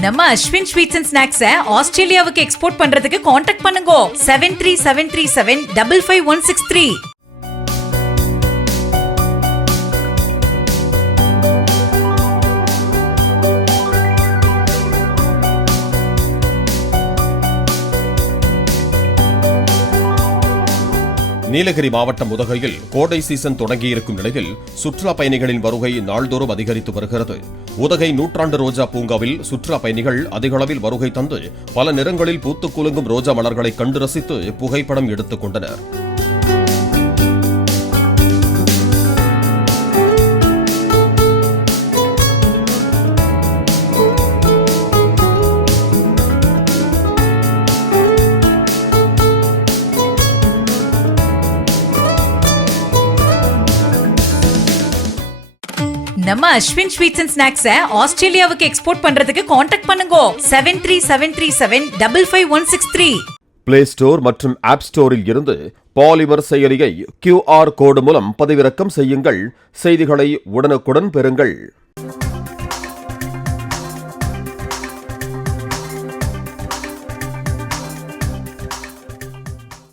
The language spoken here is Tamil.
நம்ம அஸ்வின் ஸ்வீட்ஸ் அண்ட் ஸ்நாக்ஸை ஆஸ்திரேலியாவுக்கு எக்ஸ்போர்ட் பண்றதுக்கு காண்டாக்ட் பண்ணுங்க 7373755163. நீலகிரி மாவட்டம் உதகையில் கோடை சீசன் தொடங்கியிருக்கும் நிலையில் சுற்றுலா பயணிகளின் வருகை நாள்தோறும் அதிகரித்து வருகிறது. உதகை நூற்றாண்டு ரோஜா பூங்காவில் சுற்றுலா பயணிகள் அதிக அளவில் வருகை தந்து பல நிறங்களில் பூத்துக் குலுங்கும் ரோஜா மலர்களை கண்டு ரசித்து புகைப்படம் எடுத்துக் கொண்டனர். நம்ம அஸ்வின் ஸ்வீட்ஸ் அண்ட் ஸ்நாக்ஸை ஆஸ்திரேலியாவுக்கு எக்ஸ்போர்ட் பண்றதுக்கு காண்டாக்ட் பண்ணுங்க 7373755163. பிளே ஸ்டோர் மற்றும் ஆப் ஸ்டோரில் இருந்து பாலிமர் செயலியை QR கோடு மூலம் பதிவிறக்கம் செய்யுங்கள். செய்திகளை உடனுக்குடன் பெறுங்கள்.